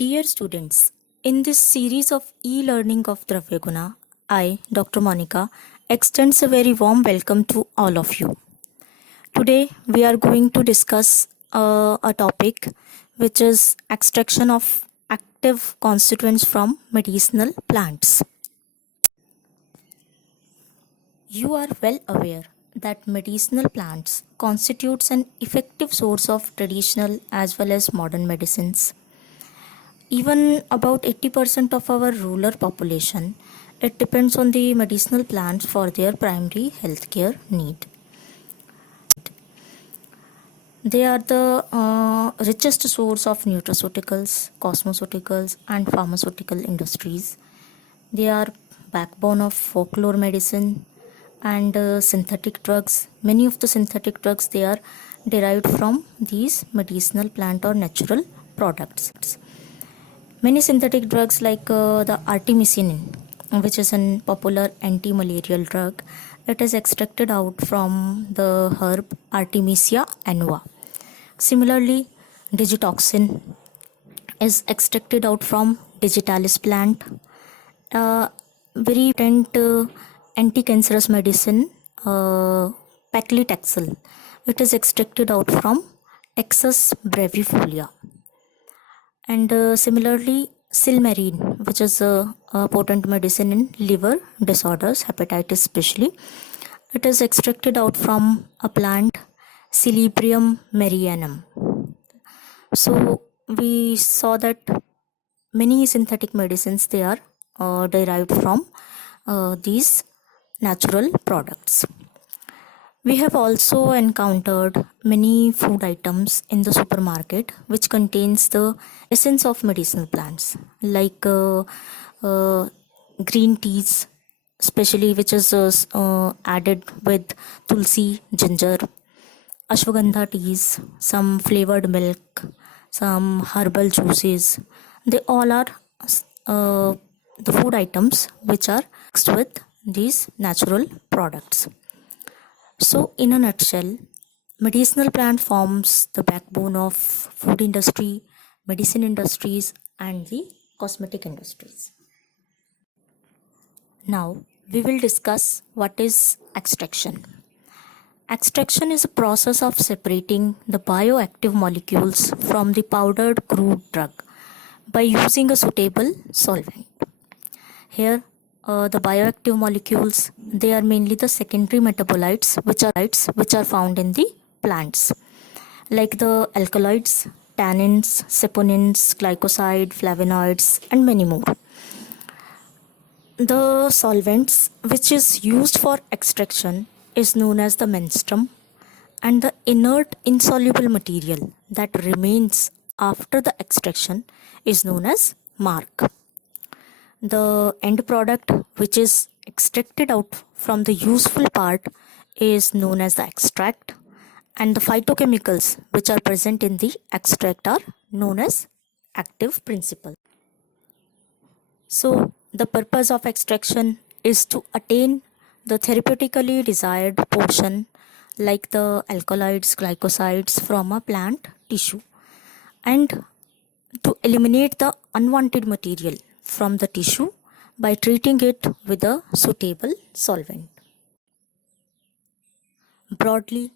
Dear students, in this series of e-learning of Dravyaguna, I, Dr. Monica, extends a very warm welcome to all of you. Today, we are going to discuss a topic which is extraction of active constituents from medicinal plants. You are well aware that medicinal plants constitutes an effective source of traditional as well as modern medicines. Even about 80% of our rural population, it depends on the medicinal plants for their primary healthcare need. They are the richest source of nutraceuticals, cosmeceuticals, and pharmaceutical industries. They are backbone of folklore medicine and synthetic drugs. Many of the synthetic drugs they are derived from these medicinal plant or natural products. Many synthetic drugs like the artemisinin, which is a popular anti-malarial drug, it is extracted out from the herb Artemisia annua. Similarly, digitoxin is extracted out from digitalis plant. Very potent anti-cancerous medicine, paclitaxel, it is extracted out from Taxus brevifolia. And similarly, silmarine, which is a potent medicine in liver disorders, hepatitis especially, it is extracted out from a plant Celebrium marianum. So we saw that many synthetic medicines they are derived from these natural products. We have also encountered many food items in the supermarket which contains the essence of medicinal plants like green teas, especially which is added with tulsi, ginger, ashwagandha teas, some flavored milk, some herbal juices. They all are the food items which are mixed with these natural products. So, in a nutshell, medicinal plant forms the backbone of food industry, medicine industries, and the cosmetic industries. Now, we will discuss what is extraction. Extraction is a process of separating the bioactive molecules from the powdered crude drug by using a suitable solvent. Here, the bioactive molecules they are mainly the secondary metabolites which are found in the plants like the alkaloids, tannins, saponins, glycoside, flavonoids, and many more. The solvents which is used for extraction is known as the menstruum, and the inert insoluble material that remains after the extraction is known as mark. The end product which is extracted out from the useful part is known as the extract, and the phytochemicals which are present in the extract are known as active principle. So the purpose of extraction is to attain the therapeutically desired portion like the alkaloids, glycosides from a plant tissue, and to eliminate the unwanted material from the tissue by treating it with a suitable solvent. Broadly,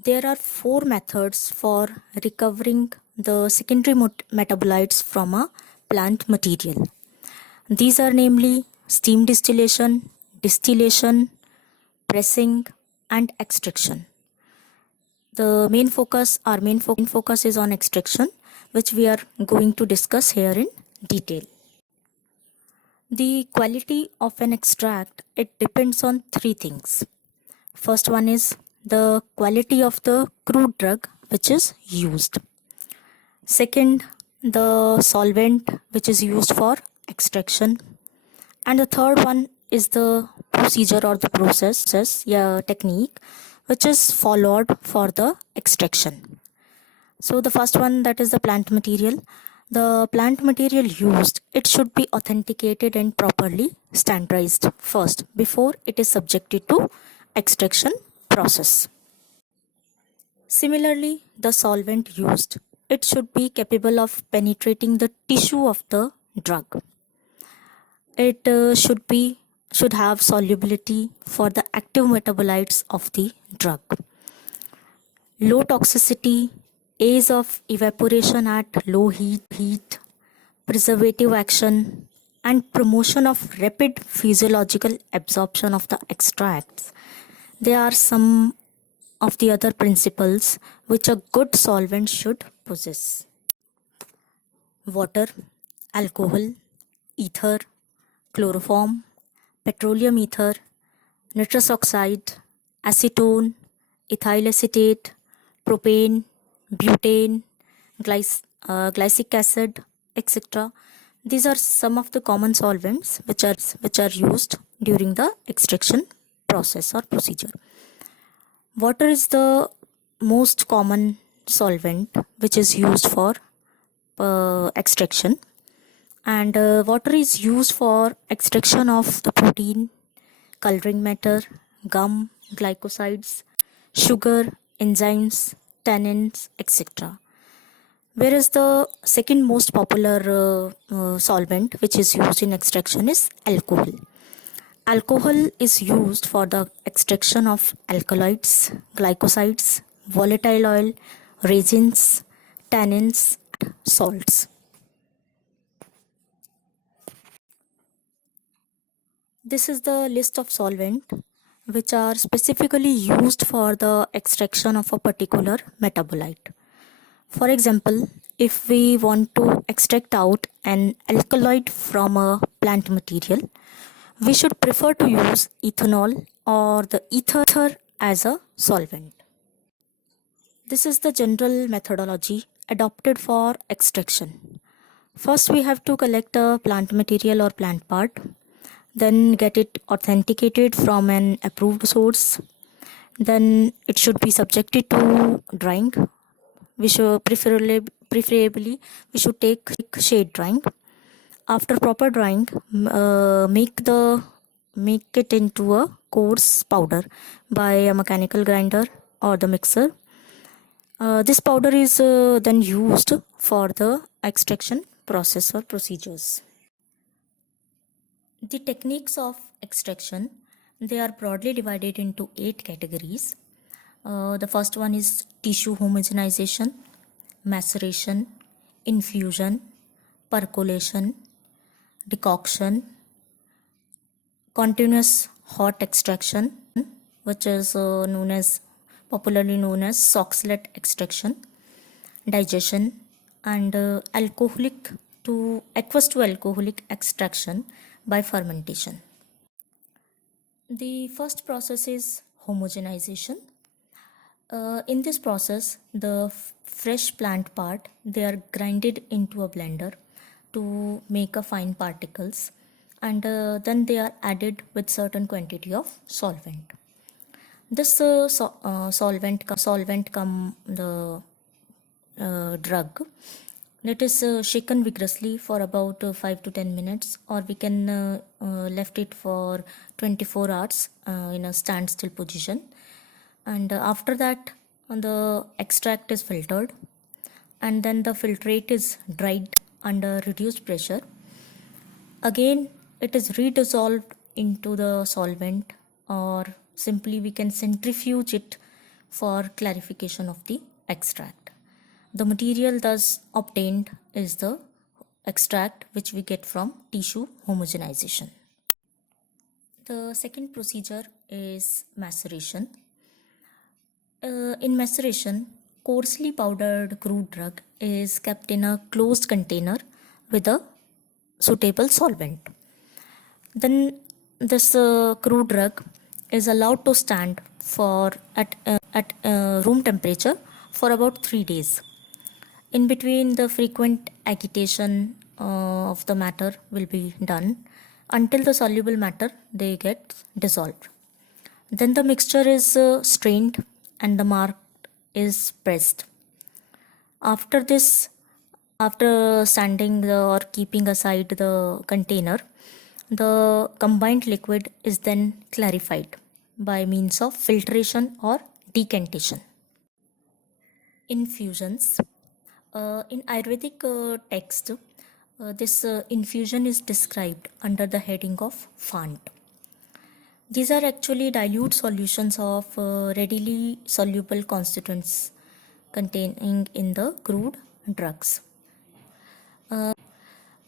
there are four methods for recovering the secondary metabolites from a plant material. These are namely steam distillation, pressing, and extraction. The main focus is on extraction, which we are going to discuss here in detail. The quality of an extract, it depends on three things. First one is the quality of the crude drug which is used. Second, the solvent which is used for extraction. And the third one is the procedure or the process technique which is followed for the extraction. So the first one, that is the plant material. The plant material used, it should be authenticated and properly standardized first before it is subjected to extraction process. Similarly, the solvent used, it should be capable of penetrating the tissue of the drug. It should have solubility for the active metabolites of the drug. Low toxicity, ease of evaporation at low heat, preservative action, and promotion of rapid physiological absorption of the extracts. There are some of the other principles which a good solvent should possess. Water, alcohol, ether, chloroform, petroleum ether, nitrous oxide, acetone, ethyl acetate, propane, butane, glycic acid, etc. These are some of the common solvents which are used during the extraction process or procedure. Water is the most common solvent which is used for extraction, and water is used for extraction of the protein, coloring matter, gum, glycosides, sugar, enzymes, tannins, etc. Whereas the second most popular solvent which is used in extraction is alcohol. Alcohol is used for the extraction of alkaloids, glycosides, volatile oil, resins, tannins, and salts. This is the list of solvents which are specifically used for the extraction of a particular metabolite. For example, if we want to extract out an alkaloid from a plant material, we should prefer to use ethanol or the ether as a solvent. This is the general methodology adopted for extraction. First, we have to collect a plant material or plant part, then get it authenticated from an approved source. Then it should be subjected to drying. We should preferably we should take shade drying. After proper drying, make it into a coarse powder by a mechanical grinder or the mixer. This powder is then used for the extraction process or procedures. The techniques of extraction, they are broadly divided into 8 categories. The first one is tissue homogenization, maceration, infusion, percolation, decoction, continuous hot extraction, which is popularly known as Soxhlet extraction, digestion, and aqueous to alcoholic extraction by fermentation. The first process is homogenization. In this process, the fresh plant part, they are grinded into a blender to make a fine particles, and then they are added with certain quantity of solvent. This solvent come the drug. It is shaken vigorously for about 5 to 10 minutes, or we can left it for 24 hours in a standstill position. And after that, the extract is filtered, and then the filtrate is dried under reduced pressure. Again, it is redissolved into the solvent, or simply we can centrifuge it for clarification of the extract. The material thus obtained is the extract which we get from tissue homogenization. The second procedure is maceration. In maceration, coarsely powdered crude drug is kept in a closed container with a suitable solvent. Then this crude drug is allowed to stand at room temperature for about 3 days. In between, the frequent agitation of the matter will be done until the soluble matter they get dissolved. Then the mixture is strained and the mark is pressed. After this, after sanding or keeping aside the container, the combined liquid is then clarified by means of filtration or decantation. Infusions. In Ayurvedic text, this infusion is described under the heading of Fant. These are actually dilute solutions of readily soluble constituents containing in the crude drugs.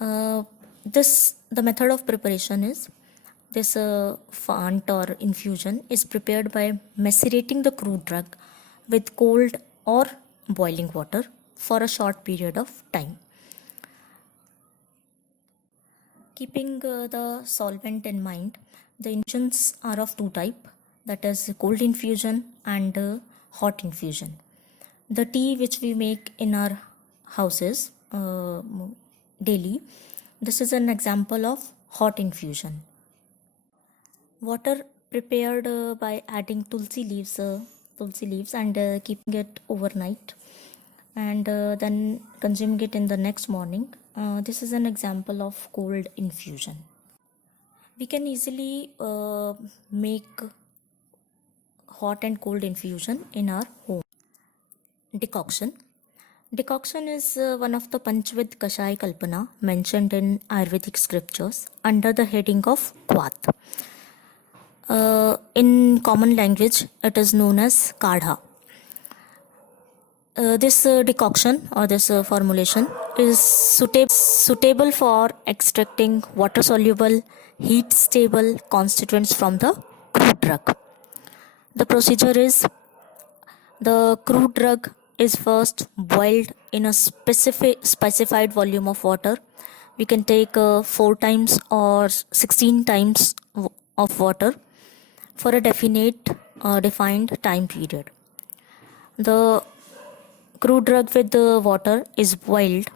The method of preparation is this fant or infusion is prepared by macerating the crude drug with cold or boiling water for a short period of time. Keeping the solvent in mind, the infusions are of two types, that is cold infusion and hot infusion. The tea which we make in our houses daily, this is an example of hot infusion. Water prepared by adding tulsi leaves and keeping it overnight and then consuming it in the next morning. This is an example of cold infusion. We can easily make hot and cold infusion in our home. Decoction. Decoction is one of the Panchvid Kashai Kalpana mentioned in Ayurvedic scriptures under the heading of Quath. In common language, it is known as Kadha. This decoction or this formulation is suitable for extracting water soluble, heat stable constituents from the crude drug. The procedure is the crude drug is first boiled in a specified volume of water. We can take 4 times or 16 times of water for a defined time period. The crude drug with the water is boiled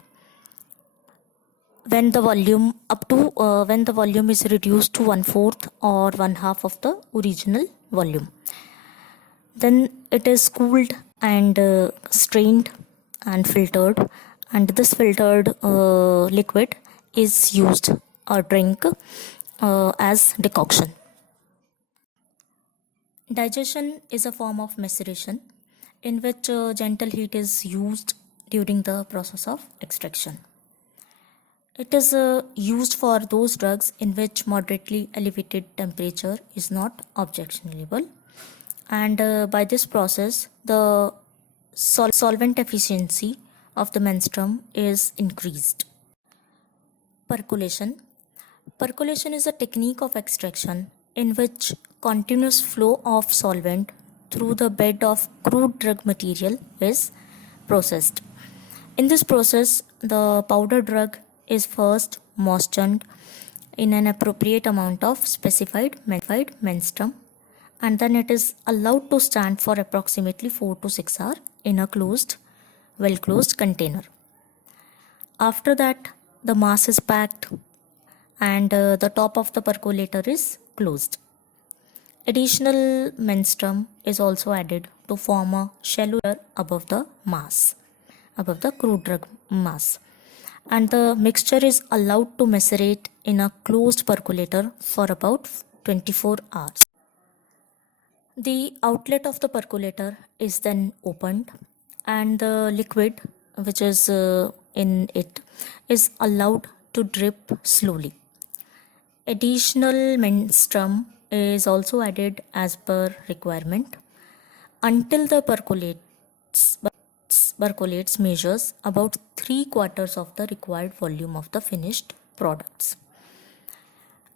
when the volume is reduced to 1/4 or 1/2 of the original volume. Then it is cooled and strained and filtered, and this filtered liquid is used or drink as decoction. Digestion is a form of maceration in which gentle heat is used during the process of extraction. It is used for those drugs in which moderately elevated temperature is not objectionable, and by this process the solvent efficiency of the menstruum is increased. Percolation. Percolation is a technique of extraction in which continuous flow of solvent through the bed of crude drug material is processed. In this process, the powder drug is first moistened in an appropriate amount of specified menstruum, and then it is allowed to stand for approximately 4 to 6 hours in a well closed container. After that, the mass is packed and the top of the percolator is closed. Additional menstruum is also added to form a shallow layer above the crude drug mass, and the mixture is allowed to macerate in a closed percolator for about 24 hours. The outlet of the percolator is then opened and the liquid which is in it is allowed to drip slowly. Additional menstruum is also added as per requirement until the percolates measures about 3/4 of the required volume of the finished products.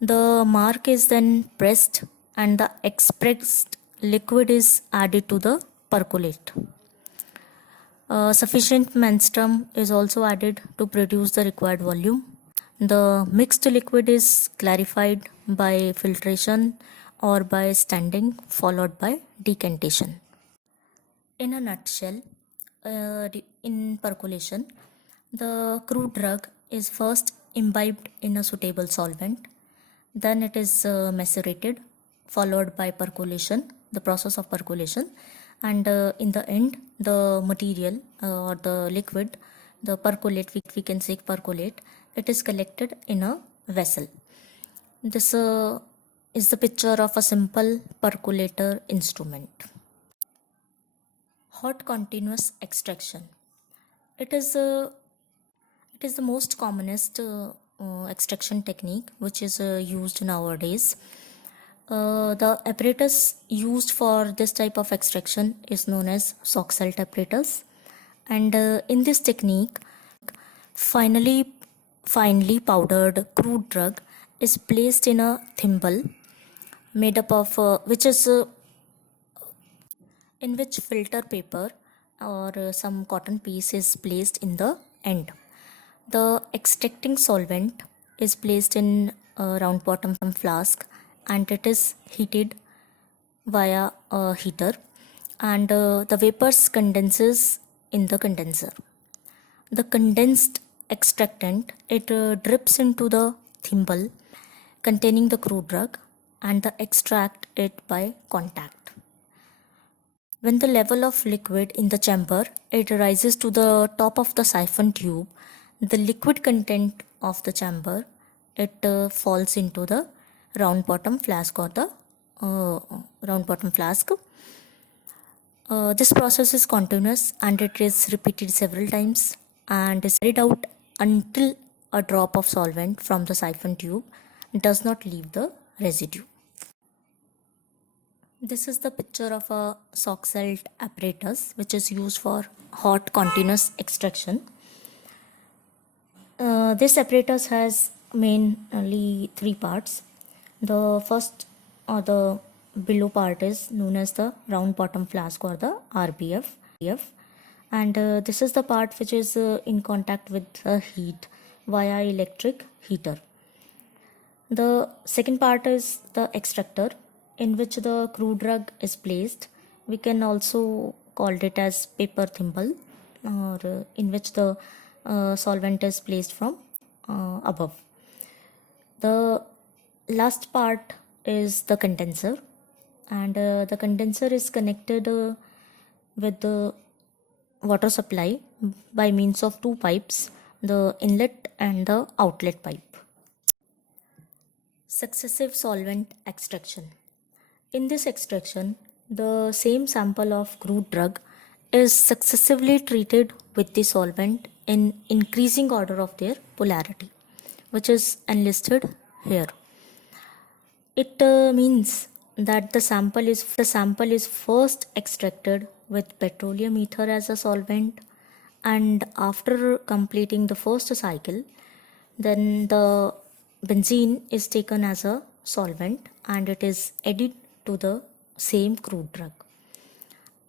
The mark is then pressed and the expressed liquid is added to the percolate. Sufficient menstruum is also added to produce the required volume. The mixed liquid is clarified by filtration or by standing, followed by decantation. In a nutshell, in percolation, the crude drug is first imbibed in a suitable solvent, then it is macerated, followed by percolation, the process of percolation, and in the end, the material or the liquid, the percolate, we can say percolate, it is collected in a vessel. This is the picture of a simple percolator instrument. Hot continuous extraction. It is the most commonest extraction technique which is used nowadays. The apparatus used for this type of extraction is known as Soxhlet apparatus, and in this technique, finally finely powdered crude drug is placed in a thimble made up of which is in which filter paper or some cotton piece is placed in the end. The extracting solvent is placed in a round bottom flask and it is heated via a heater, and the vapors condenses in the condenser. The condensed extractant it drips into the thimble containing the crude drug and the extract it by contact. When the level of liquid in the chamber it rises to the top of the siphon tube, the liquid content of the chamber it falls into the round bottom flask or the round bottom flask. This process is continuous and it is repeated several times and is carried out until a drop of solvent from the siphon tube does not leave the residue. This is the picture of a Soxhlet apparatus which is used for hot continuous extraction. This apparatus has mainly three parts. The first or the below part is known as the round bottom flask or the RBF, and this is the part which is in contact with heat via electric heater. The second part is the extractor in which the crude drug is placed. We can also call it as paper thimble, or in which the solvent is placed from above. The last part is the condenser, and the condenser is connected with the water supply by means of two pipes, the inlet and the outlet pipe. Successive solvent extraction. In this extraction, the same sample of crude drug is successively treated with the solvent in increasing order of their polarity, which is enlisted here. It means that the sample is first extracted with petroleum ether as a solvent, and after completing the first cycle, then the benzene is taken as a solvent and it is added to the same crude drug,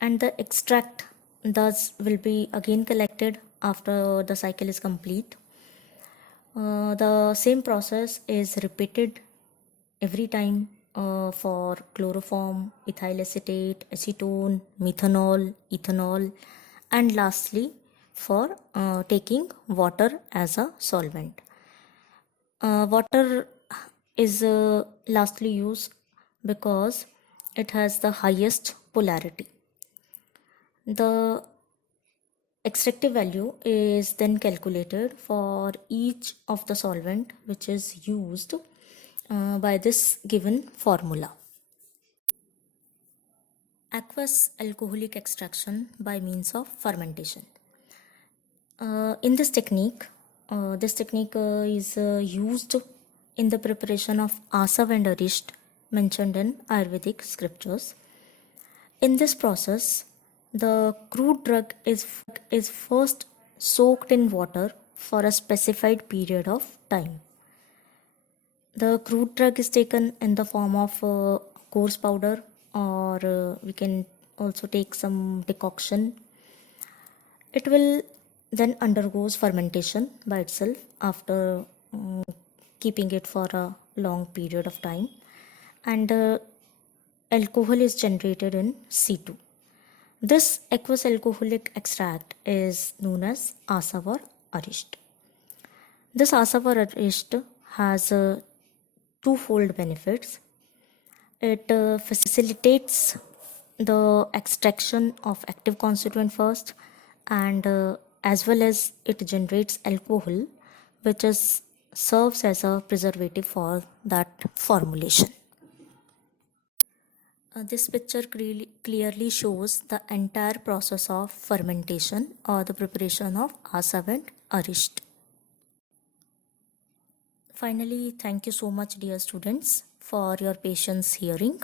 and the extract thus will be again collected after the cycle is complete. The same process is repeated every time for chloroform, ethyl acetate, acetone, methanol, ethanol, and lastly for taking water as a solvent. Water is lastly used because it has the highest polarity. The extractive value is then calculated for each of the solvent which is used by this given formula. Aqueous alcoholic extraction by means of fermentation. In this technique is used in the preparation of asav and arisht mentioned in Ayurvedic scriptures. In this process, the crude drug is first soaked in water for a specified period of time. The crude drug is taken in the form of coarse powder, or we can also take some decoction. It will then undergoes fermentation by itself after keeping it for a long period of time, and alcohol is generated in C2. This aqueous alcoholic extract is known as asav or arisht. This asav or arisht has twofold benefits. It facilitates the extraction of active constituent first, and as well as it generates alcohol which is serves as a preservative for that formulation. This picture clearly shows the entire process of fermentation or the preparation of asab and arisht. Finally, thank you so much, dear students, for your patience hearing.